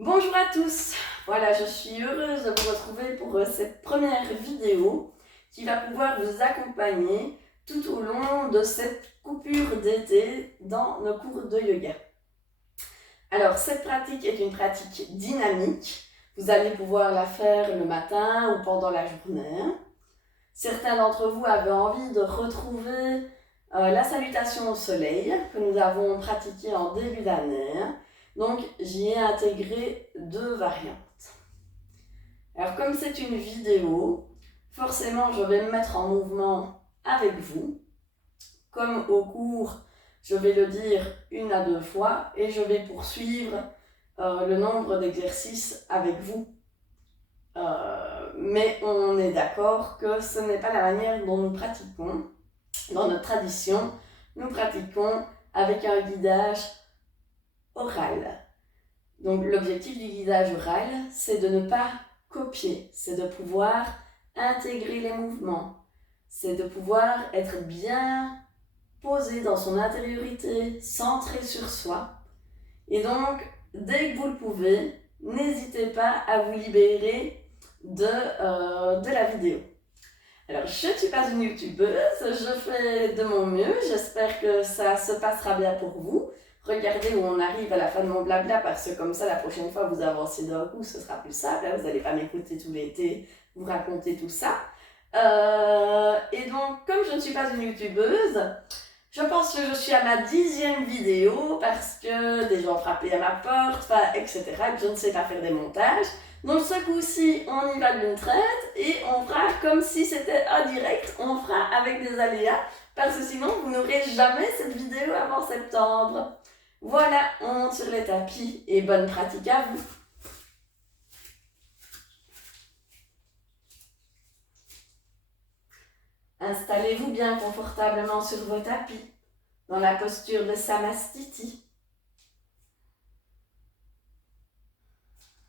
Bonjour à tous, voilà, je suis heureuse de vous retrouver pour cette première vidéo qui va pouvoir vous accompagner tout au long de cette coupure d'été dans nos cours de yoga. Alors, cette pratique est une pratique dynamique. Vous allez pouvoir la faire le matin ou pendant la journée. Certains d'entre vous avaient envie de retrouver la salutation au soleil que nous avons pratiquée en début d'année. Donc, j'y ai intégré 2 variantes. Alors, comme c'est une vidéo, forcément, je vais me mettre en mouvement avec vous. Comme au cours, je vais le dire 1 à 2 fois et je vais poursuivre le nombre d'exercices avec vous. Mais on est d'accord que ce n'est pas la manière dont nous pratiquons. Dans notre tradition, nous pratiquons avec un guidage oral. Donc l'objectif du guidage oral, c'est de ne pas copier, c'est de pouvoir intégrer les mouvements, c'est de pouvoir être bien posé dans son intériorité, centré sur soi. Et donc, dès que vous le pouvez, n'hésitez pas à vous libérer de la vidéo. Alors, je ne suis pas une youtubeuse, je fais de mon mieux, j'espère que ça se passera bien pour vous. Regardez où on arrive à la fin de mon blabla, parce que comme ça, la prochaine fois, vous avancez d'un coup, ce sera plus simple. Vous n'allez pas m'écouter tout l'été, vous raconter tout ça. Et donc, comme je ne suis pas une youtubeuse, je pense que je suis à ma 10e vidéo parce que des gens frappaient à ma porte, etc. Que je ne sais pas faire des montages. Donc ce coup-ci, on y va d'une traite et on fera comme si c'était en direct, on fera avec des aléas parce que sinon vous n'aurez jamais cette vidéo avant septembre. Voilà, on monte sur les tapis et bonne pratique à vous. Installez-vous bien confortablement sur vos tapis, dans la posture de Samastiti.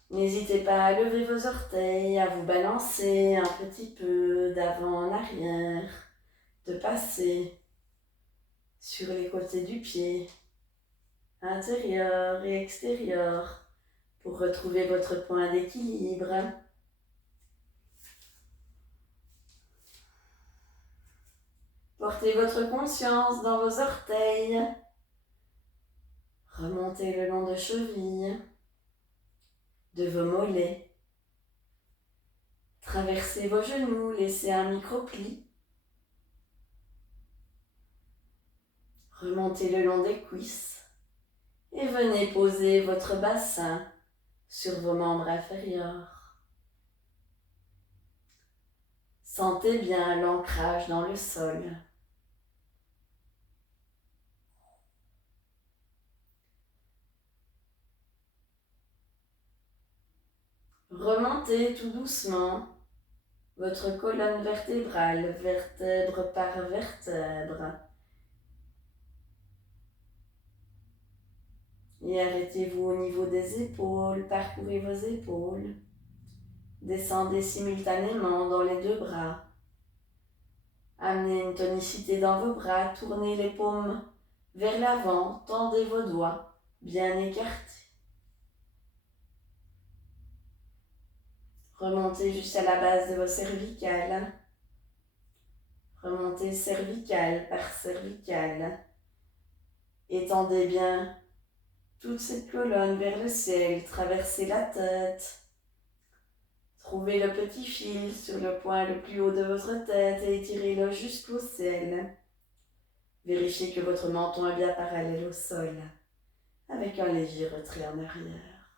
N'hésitez pas à lever vos orteils, à vous balancer un petit peu d'avant en arrière, de passer sur les côtés du pied, intérieur et extérieur, pour retrouver votre point d'équilibre. Portez votre conscience dans vos orteils. Remontez le long de chevilles, de vos mollets. Traversez vos genoux, laissez un micro-pli. Remontez le long des cuisses et venez poser votre bassin sur vos membres inférieurs. Sentez bien l'ancrage dans le sol. Remontez tout doucement votre colonne vertébrale, vertèbre par vertèbre. Et arrêtez-vous au niveau des épaules, parcourez vos épaules. Descendez simultanément dans les 2 bras. Amenez une tonicité dans vos bras, tournez les paumes vers l'avant, tendez vos doigts, bien écartés. Remontez jusqu'à la base de vos cervicales. Remontez cervicale par cervicale. Étendez bien toute cette colonne vers le ciel, traversez la tête. Trouvez le petit fil sur le point le plus haut de votre tête et étirez-le jusqu'au ciel. Vérifiez que votre menton est bien parallèle au sol, avec un léger retrait en arrière.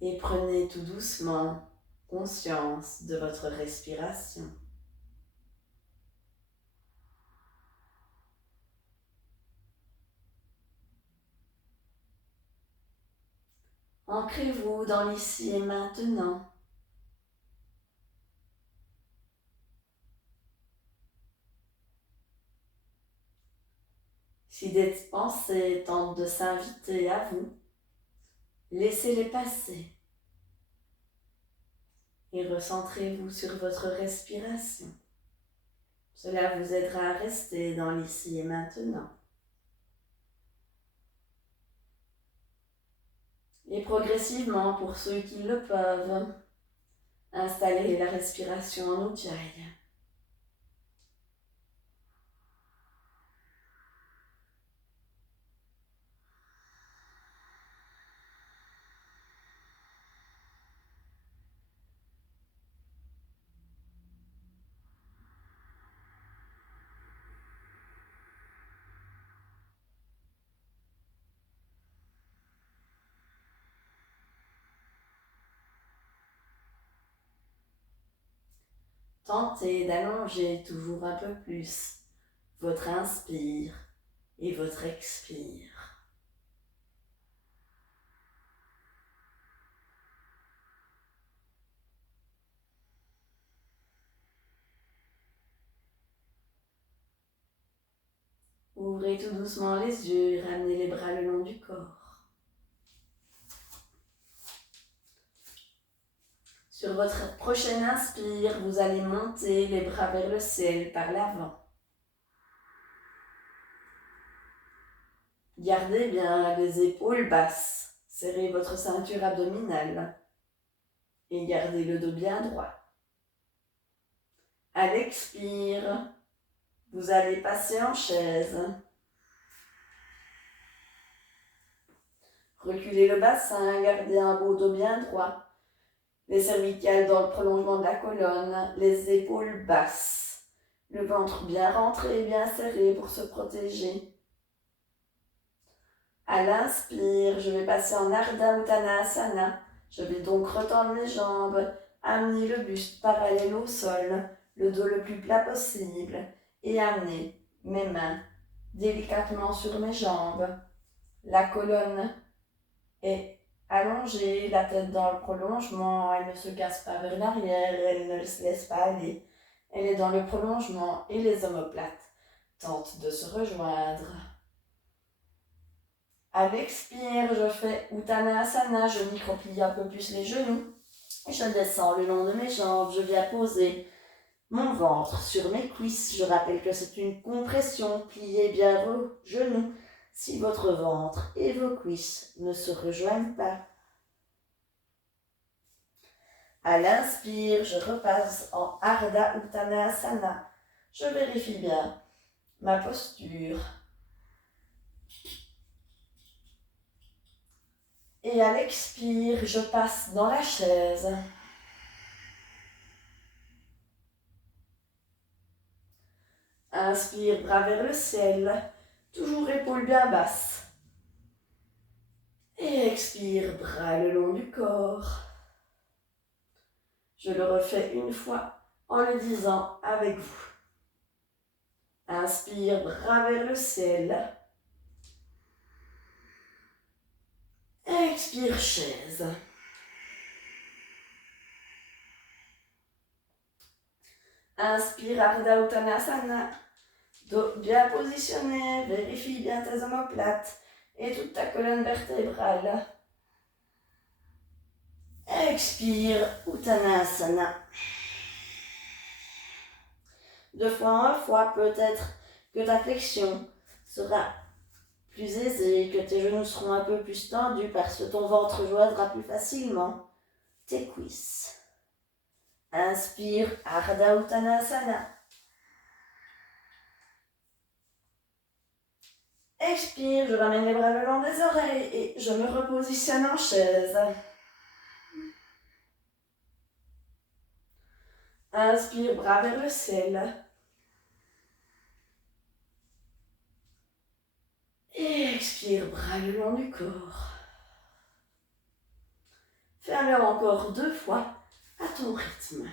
Et prenez tout doucement conscience de votre respiration. Ancrez-vous dans l'ici et maintenant. Si des pensées tentent de s'inviter à vous, laissez-les passer et recentrez-vous sur votre respiration. Cela vous aidera à rester dans l'ici et maintenant. Et progressivement, pour ceux qui le peuvent, installez la respiration en Ujjayi. Tentez d'allonger toujours un peu plus votre inspire et votre expire. Ouvrez tout doucement les yeux et ramenez les bras le long du corps. Sur votre prochaine inspire, vous allez monter les bras vers le ciel par l'avant. Gardez bien les épaules basses, serrez votre ceinture abdominale et gardez le dos bien droit. À l'expire, vous allez passer en chaise. Reculez le bassin, gardez un beau dos bien droit. Les cervicales dans le prolongement de la colonne, les épaules basses. Le ventre bien rentré et bien serré pour se protéger. À l'inspire, je vais passer en Ardha Uttanasana. Je vais donc retendre mes jambes, amener le buste parallèle au sol, le dos le plus plat possible et amener mes mains délicatement sur mes jambes. La colonne est allongée, la tête dans le prolongement, elle ne se casse pas vers l'arrière, elle ne se laisse pas aller. Elle est dans le prolongement et les omoplates tentent de se rejoindre. À l'expire, je fais Uttanasana, je microplie un peu plus les genoux. Et je descends le long de mes jambes, je viens poser mon ventre sur mes cuisses. Je rappelle que c'est une compression, pliez bien vos genoux si votre ventre et vos cuisses ne se rejoignent pas. À l'inspire, je repasse en Ardha Uttanasana. Je vérifie bien ma posture. Et à l'expire, je passe dans la chaise. Inspire, bras vers le ciel, toujours épaules bien basses. Et expire, bras le long du corps. Je le refais une fois en le disant avec vous. Inspire, bras vers le ciel. Expire, chaise. Inspire, Ardha Uttanasana. Dos bien positionné, vérifie bien tes omoplates et toute ta colonne vertébrale. Expire, Uttanasana. 2 fois, 1 fois, peut-être que ta flexion sera plus aisée, que tes genoux seront un peu plus tendus parce que ton ventre joindra plus facilement tes cuisses. Inspire, Ardha Uttanasana. Expire, je ramène les bras le long des oreilles et je me repositionne en chaise. Inspire, bras vers le ciel. Et expire, bras le long du corps. Fais-le encore 2 fois à ton rythme.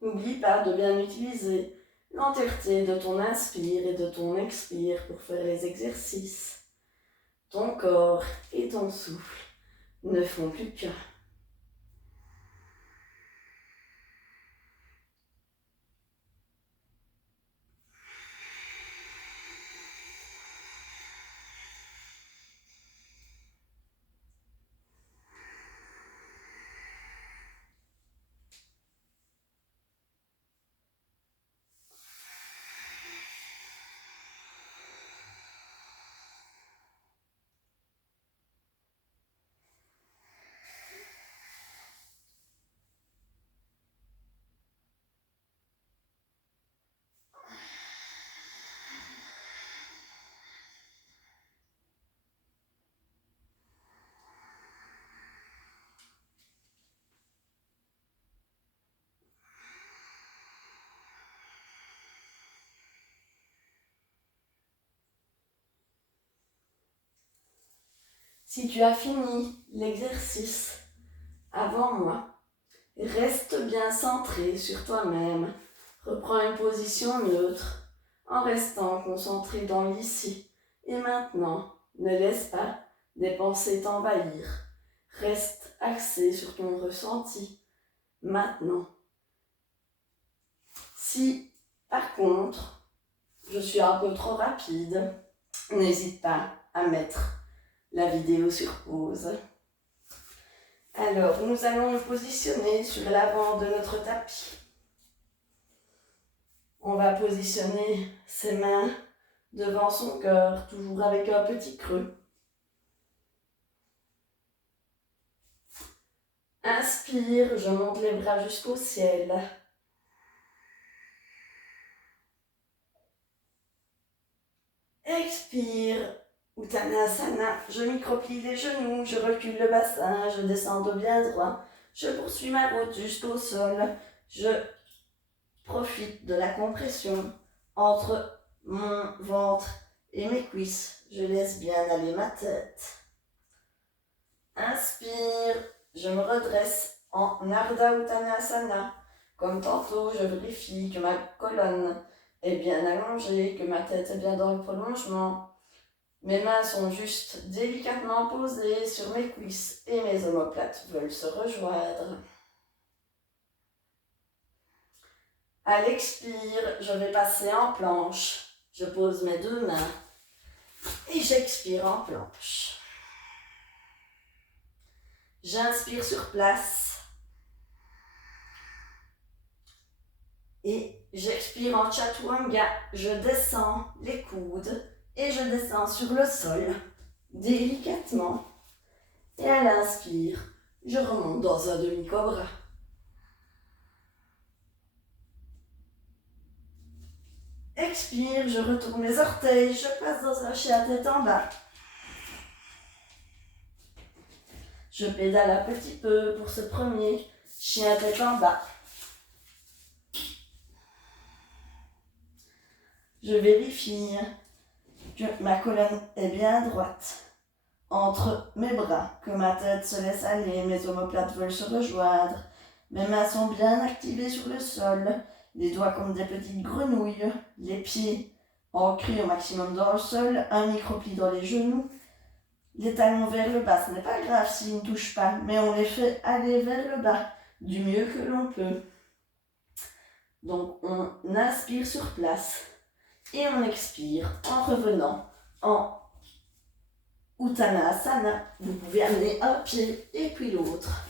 N'oublie pas de bien utiliser l'entièreté de ton inspire et de ton expire pour faire les exercices. Ton corps et ton souffle ne font plus qu'un. Si tu as fini l'exercice avant moi, reste bien centré sur toi-même. Reprends une position neutre en restant concentré dans l'ici et maintenant. Ne laisse pas des pensées t'envahir. Reste axé sur ton ressenti maintenant. Si par contre je suis un peu trop rapide, n'hésite pas à mettre la vidéo sur pause. Alors, nous allons nous positionner sur l'avant de notre tapis. On va positionner ses mains devant son cœur, toujours avec un petit creux. Inspire, je monte les bras jusqu'au ciel. Expire, Uttanasana, je microplie les genoux, je recule le bassin, je descends dos bien droit, je poursuis ma route jusqu'au sol, je profite de la compression entre mon ventre et mes cuisses, je laisse bien aller ma tête. Inspire, je me redresse en Ardha Uttanasana, comme tantôt je vérifie que ma colonne est bien allongée, que ma tête est bien dans le prolongement. Mes mains sont juste délicatement posées sur mes cuisses et mes omoplates veulent se rejoindre. À l'expire, je vais passer en planche. Je pose mes deux mains et j'expire en planche. J'inspire sur place et j'expire en Chaturanga. Je descends les coudes et je descends sur le sol délicatement. Et à l'inspire, je remonte dans un demi-cobra. Expire, je retourne mes orteils, je passe dans un chien tête en bas. Je pédale un petit peu pour ce premier chien tête en bas. Je vérifie que ma colonne est bien droite entre mes bras, que ma tête se laisse aller, mes omoplates veulent se rejoindre. Mes mains sont bien activées sur le sol, les doigts comme des petites grenouilles, les pieds ancrés au maximum dans le sol, un micro-pli dans les genoux, les talons vers le bas. Ce n'est pas grave s'ils ne touchent pas, mais on les fait aller vers le bas du mieux que l'on peut. Donc on inspire sur place et on expire en revenant en Uttanasana. Vous pouvez amener un pied et puis l'autre.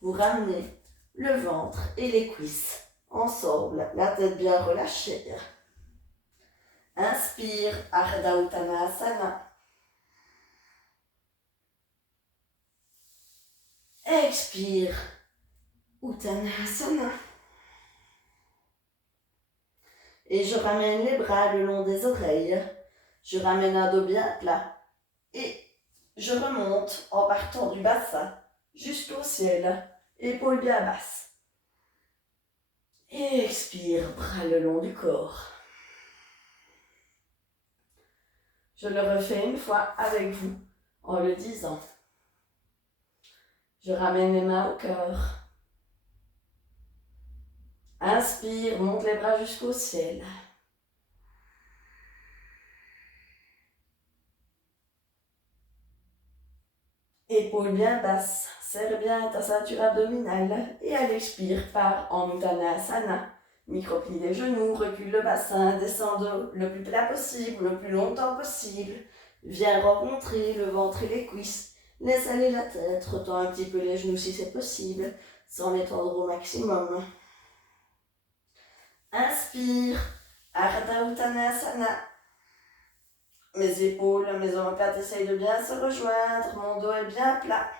Vous ramenez le ventre et les cuisses ensemble, la tête bien relâchée. Inspire, Ardha Uttanasana. Expire, Uttanasana. Et je ramène les bras le long des oreilles. Je ramène un dos bien plat. Et je remonte en partant du bassin jusqu'au ciel, épaules bien basses. Et expire, bras le long du corps. Je le refais une fois avec vous en le disant. Je ramène mes mains au cœur. Inspire, monte les bras jusqu'au ciel. Épaules bien basses, serre bien ta ceinture abdominale et à l'expire, pars en Uttanasana. Micro-plie les genoux, recule le bassin, descends le plus plat possible, le plus longtemps possible. Viens rencontrer le ventre et les cuisses. Laisse aller la tête, retends un petit peu les genoux si c'est possible, sans les tendre au maximum. Inspire, Ardha Uttanasana. Mes épaules, mes omoplates essayent de bien se rejoindre, mon dos est bien plat.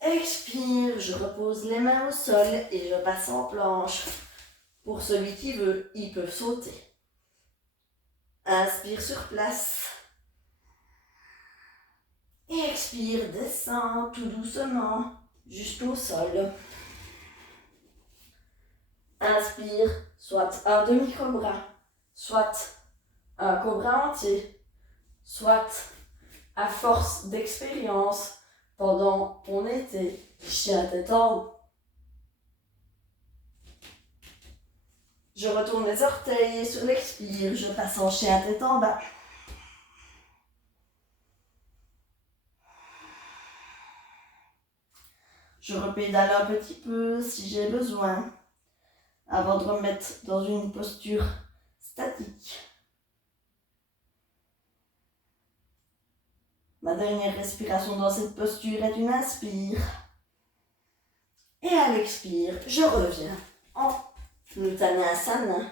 Expire, je repose les mains au sol et je passe en planche. Pour celui qui veut, il peut sauter. Inspire sur place. Et expire, descends tout doucement jusqu'au sol. Inspire, soit un demi-cobra, soit un cobra entier, soit à force d'expérience pendant ton été, chien tête en haut. Je retourne les orteils sur l'expire, je passe en chien tête en bas. Je repédale un petit peu si j'ai besoin, avant de remettre dans une posture statique. Ma dernière respiration dans cette posture est une inspire. Et à l'expire, je reviens en Uttanasana.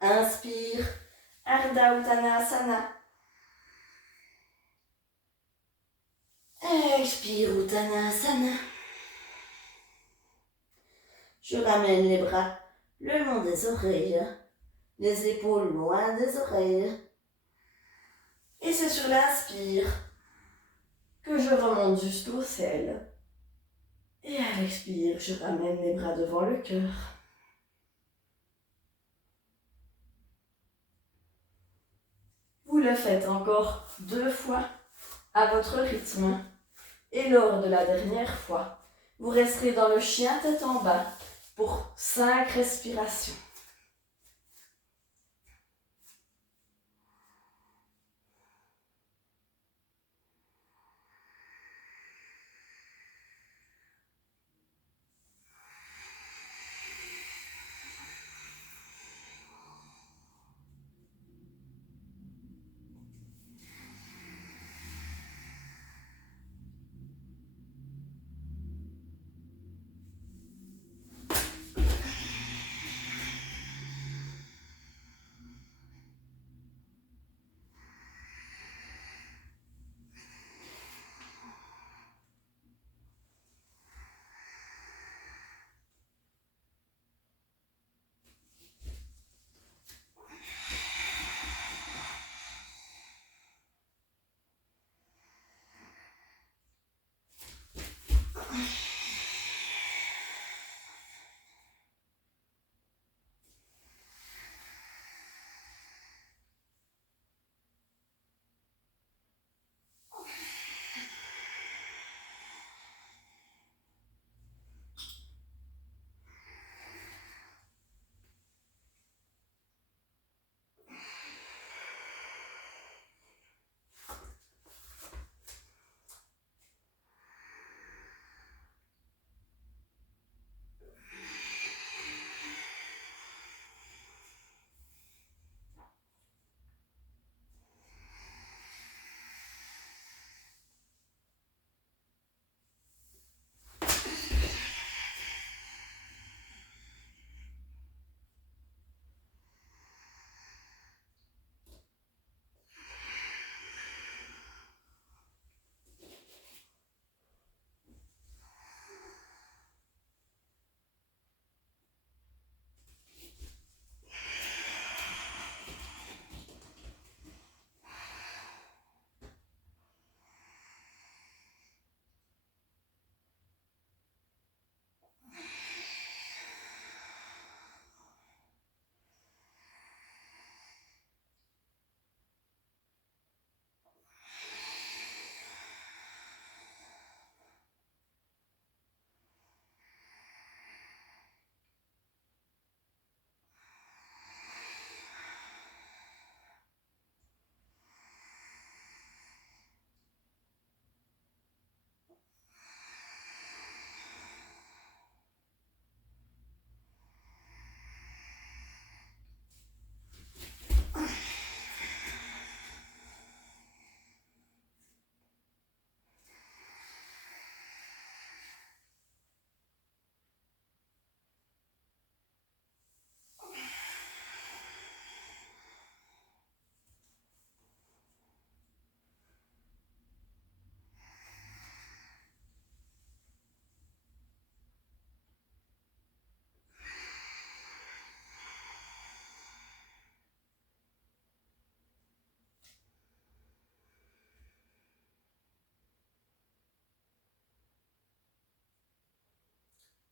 Inspire, Ardha Uttanasana. Expire, Uttanasana. Je ramène les bras le long des oreilles, les épaules loin des oreilles. Et c'est sur l'inspire que je remonte jusqu'au ciel. Et à l'expire, je ramène les bras devant le cœur. Vous le faites encore 2 fois à votre rythme. Et lors de la dernière fois, vous resterez dans le chien tête en bas pour 5 respirations.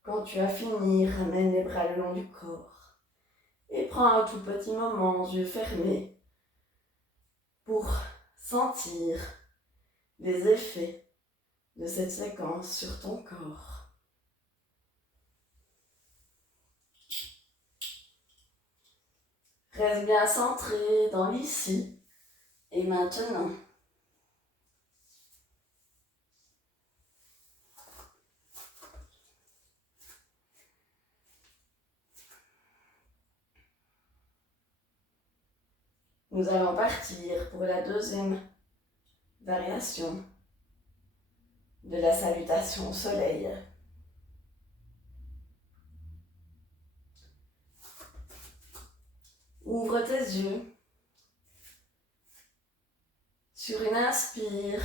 Quand tu as fini, ramène les bras le long du corps et prends un tout petit moment, yeux fermés, pour sentir les effets de cette séquence sur ton corps. Reste bien centré dans l'ici et maintenant. Nous allons partir pour la deuxième variation de la salutation au soleil. Ouvre tes yeux. Sur une inspire,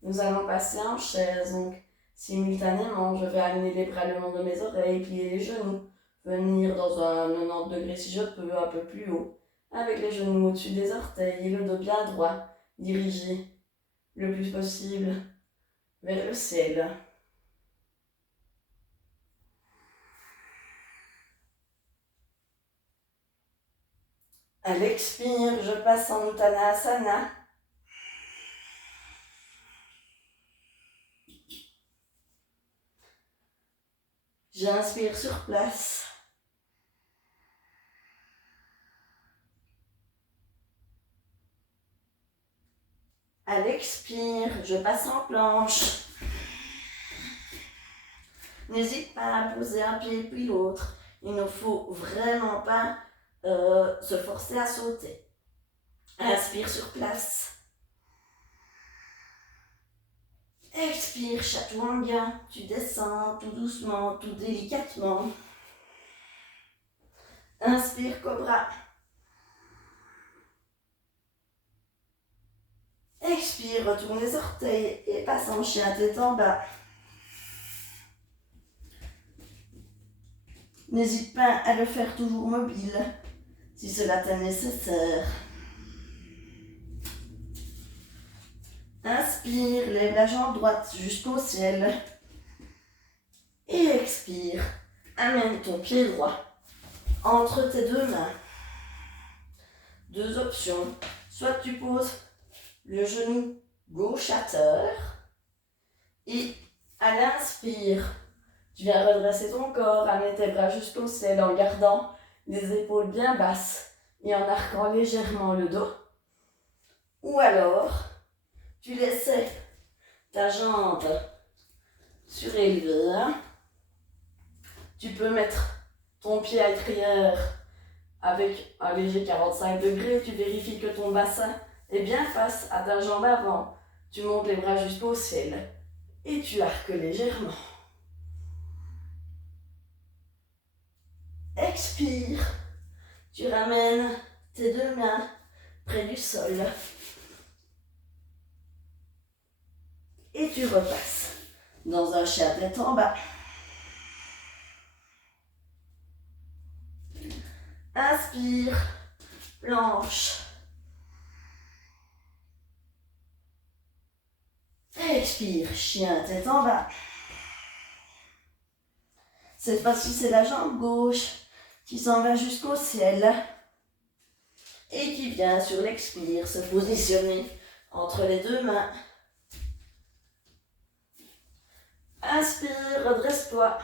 nous allons passer en chaise. Donc, simultanément, je vais amener les bras le long de mes oreilles, plier les genoux, venir dans un 90 degrés si je peux, un peu plus haut, avec les genoux au-dessus des orteils et le dos bien droit, dirigé le plus possible vers le ciel. À l'expire, je passe en Uttanasana. J'inspire sur place. À l'expire, je passe en planche. N'hésite pas à poser un pied puis l'autre. Il ne faut vraiment pas se forcer à sauter. Inspire sur place. Expire, chaturanga. Tu descends tout doucement, tout délicatement. Inspire, cobra. Expire, retourne les orteils et passe en chien tête en bas. N'hésite pas à le faire toujours mobile, si cela t'est nécessaire. Inspire, lève la jambe droite jusqu'au ciel. Et expire, amène ton pied droit entre tes deux mains. Deux options, soit tu poses le genou gauche à terre et à l'inspire, tu viens redresser ton corps, amener tes bras jusqu'au ciel en gardant les épaules bien basses et en arquant légèrement le dos. Ou alors, tu laissais ta jambe surélevée. Tu peux mettre ton pied à l'étrière avec un léger 45 degrés. Tu vérifies que ton bassin est bien face à ta jambe avant. Tu montes les bras jusqu'au ciel et tu arques légèrement. Expire. Tu ramènes tes deux mains près du sol. Et tu repasses dans un chien tête en bas. Inspire, planche. Expire, chien tête en bas. Cette fois-ci, c'est la jambe gauche qui s'en va jusqu'au ciel et qui vient sur l'expire se positionner entre les deux mains. Inspire, redresse-toi.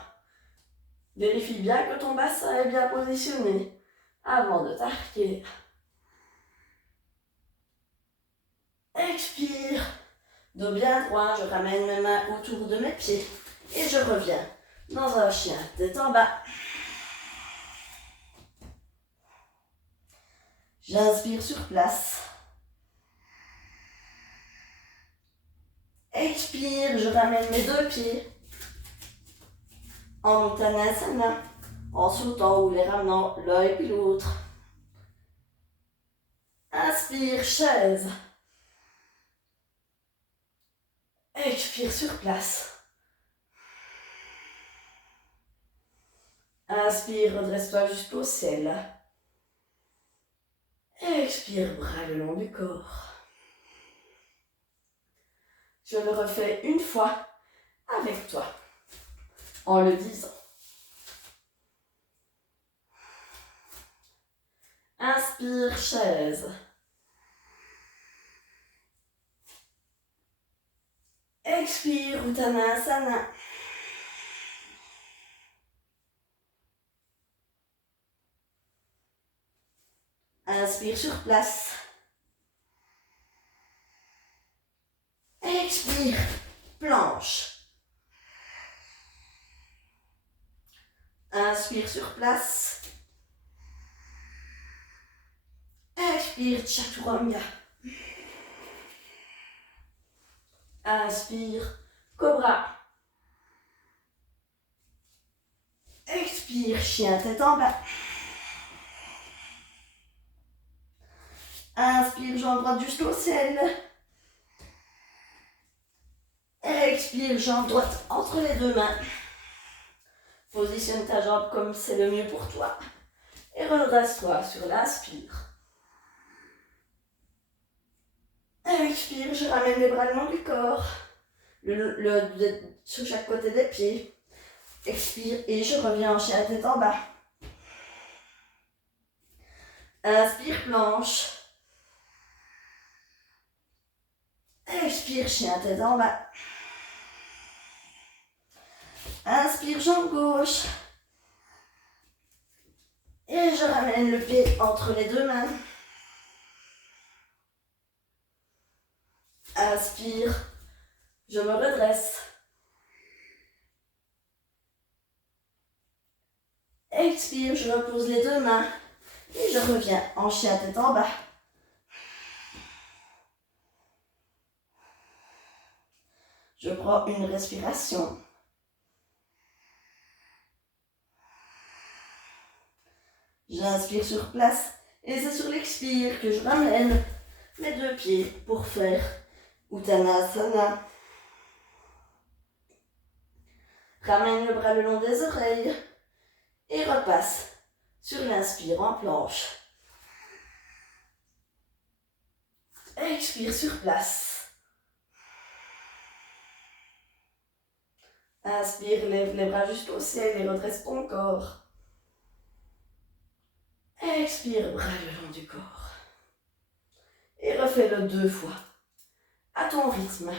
Vérifie bien que ton bassin est bien positionné avant de t'arquer. Expire, dos bien droit, je ramène mes mains autour de mes pieds et je reviens dans un chien tête en bas. J'inspire sur place. Expire, je ramène mes deux pieds en Uttanasana, en sautant ou les ramenant l'un et puis l'autre. Inspire, chaise. Expire sur place. Inspire, redresse-toi jusqu'au ciel. Expire, bras le long du corps. Je le refais une fois avec toi, en le disant. Inspire, chaise. Expire, Uttanasana. Inspire sur place. Expire, planche. Inspire sur place. Expire, chaturanga. Inspire, cobra. Expire, chien tête en bas. Inspire, jambe droite jusqu'au ciel. Expire, jambe droite entre les deux mains. Positionne ta jambe comme c'est le mieux pour toi. Et redresse-toi sur l'inspire. Expire, je ramène les bras le long du corps. Sur chaque côté des pieds. Expire et je reviens en chien tête en bas. Inspire, planche. Expire, chien tête en bas. Inspire, jambe gauche. Et je ramène le pied entre les deux mains. Inspire, je me redresse. Expire, je repose les deux mains. Et je reviens en chien tête en bas. Je prends une respiration. J'inspire sur place. Et c'est sur l'expire que je ramène mes deux pieds pour faire Uttanasana. Ramène le bras le long des oreilles et repasse sur l'inspire en planche. Expire sur place. Inspire, lève les bras jusqu'au ciel et redresse ton corps. Expire, bras le long du corps. Et refais-le 2 fois, à ton rythme.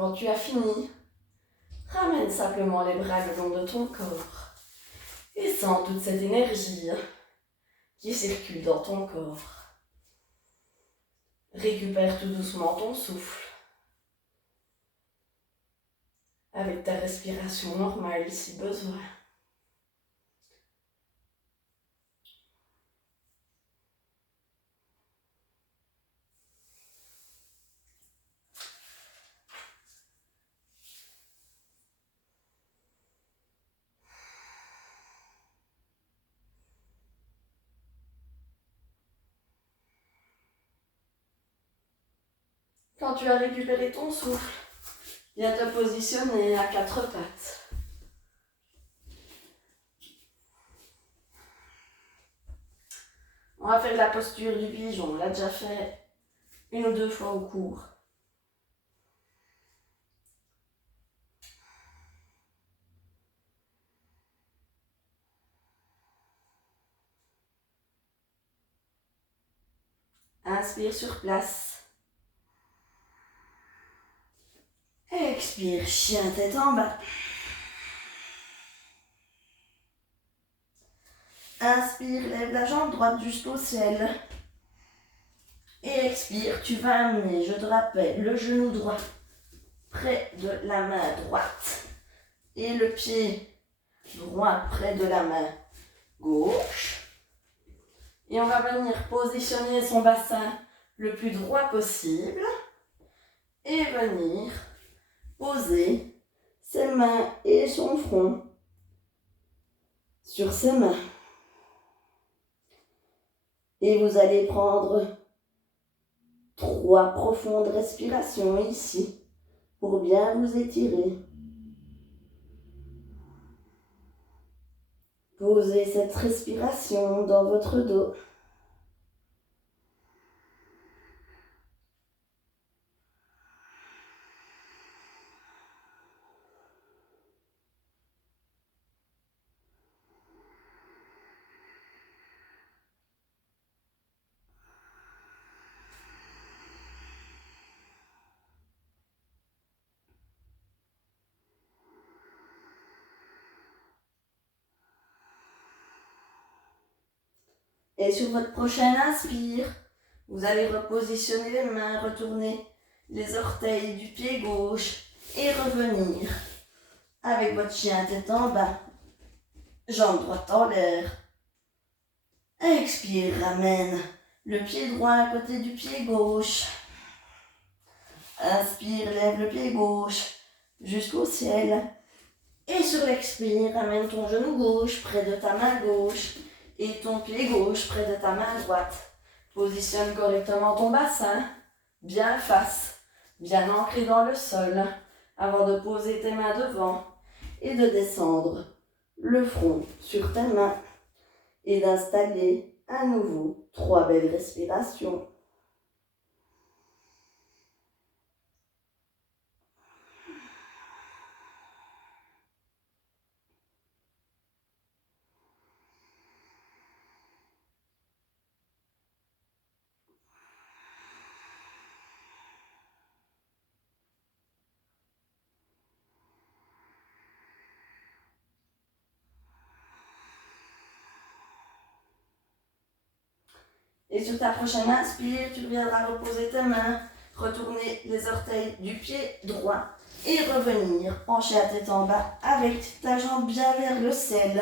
Quand tu as fini, ramène simplement les bras le long de ton corps et sens toute cette énergie qui circule dans ton corps. Récupère tout doucement ton souffle avec ta respiration normale si besoin. Quand tu as récupéré ton souffle, viens te positionner à quatre pattes. On va faire la posture du pigeon, on l'a déjà fait une ou deux fois au cours. Inspire sur place. Expire, chien tête en bas. Inspire, lève la jambe droite jusqu'au ciel. Et expire, tu vas amener, je te rappelle, le genou droit près de la main droite. Et le pied droit près de la main gauche. Et on va venir positionner son bassin le plus droit possible. Et venir poser ses mains et son front sur ses mains. Et vous allez prendre 3 profondes respirations ici pour bien vous étirer. Posez cette respiration dans votre dos. Et sur votre prochaine inspire, vous allez repositionner les mains, retourner les orteils du pied gauche et revenir avec votre chien tête en bas, jambe droite en l'air. Expire, ramène le pied droit à côté du pied gauche. Inspire, lève le pied gauche jusqu'au ciel. Et sur l'expire, ramène ton genou gauche près de ta main gauche et ton pied gauche près de ta main droite. Positionne correctement ton bassin, bien face, bien ancré dans le sol, avant de poser tes mains devant et de descendre le front sur tes mains et d'installer à nouveau 3 belles respirations. Et sur ta prochaine inspire, tu reviendras reposer tes mains, retourner les orteils du pied droit et revenir pencher la tête en bas avec ta jambe bien vers le ciel.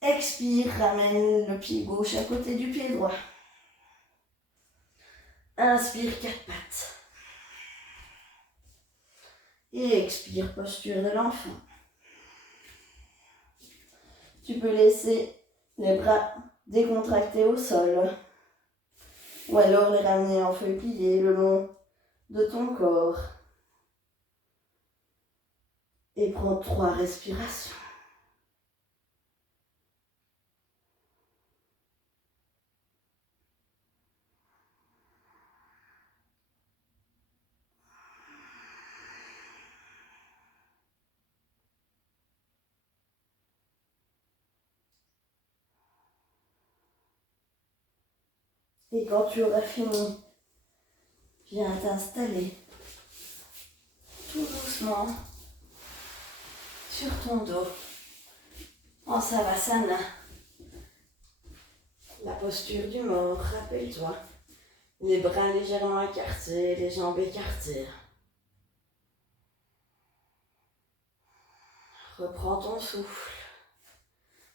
Expire, ramène le pied gauche à côté du pied droit. Inspire, 4 pattes. Et expire, posture de l'enfant. Tu peux laisser les bras décontractés au sol ou alors les ramener en feuille pliée le long de ton corps. Et prends 3 respirations. Et quand tu auras fini, viens t'installer doucement sur ton dos en Savasana. La posture du mort, rappelle-toi. Les bras légèrement écartés, les jambes écartées. Reprends ton souffle.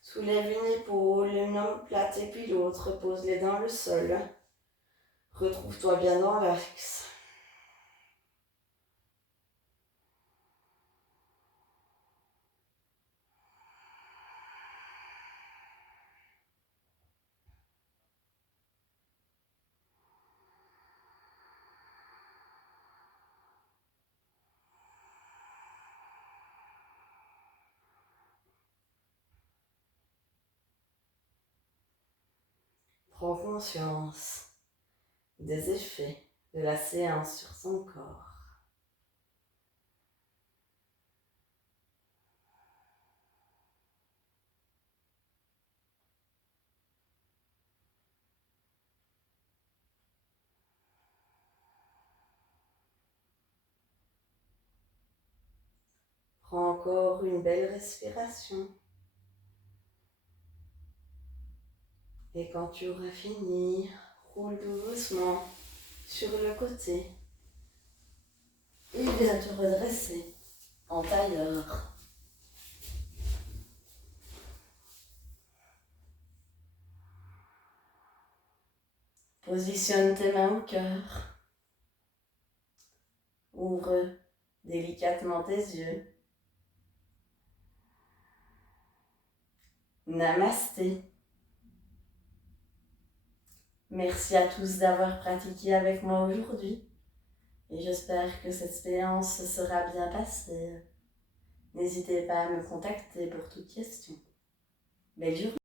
Soulève une épaule, une omoplate et puis l'autre. Pose-les dans le sol. Retrouve-toi bien dans l'axe. Prends conscience des effets de la séance sur son corps. Prends encore une belle respiration. Et quand tu auras fini, roule doucement sur le côté. Et viens te redresser en tailleur. Positionne tes mains au cœur. Ouvre délicatement tes yeux. Namasté. Merci à tous d'avoir pratiqué avec moi aujourd'hui. Et j'espère que cette séance se sera bien passée. N'hésitez pas à me contacter pour toute question. Belle journée.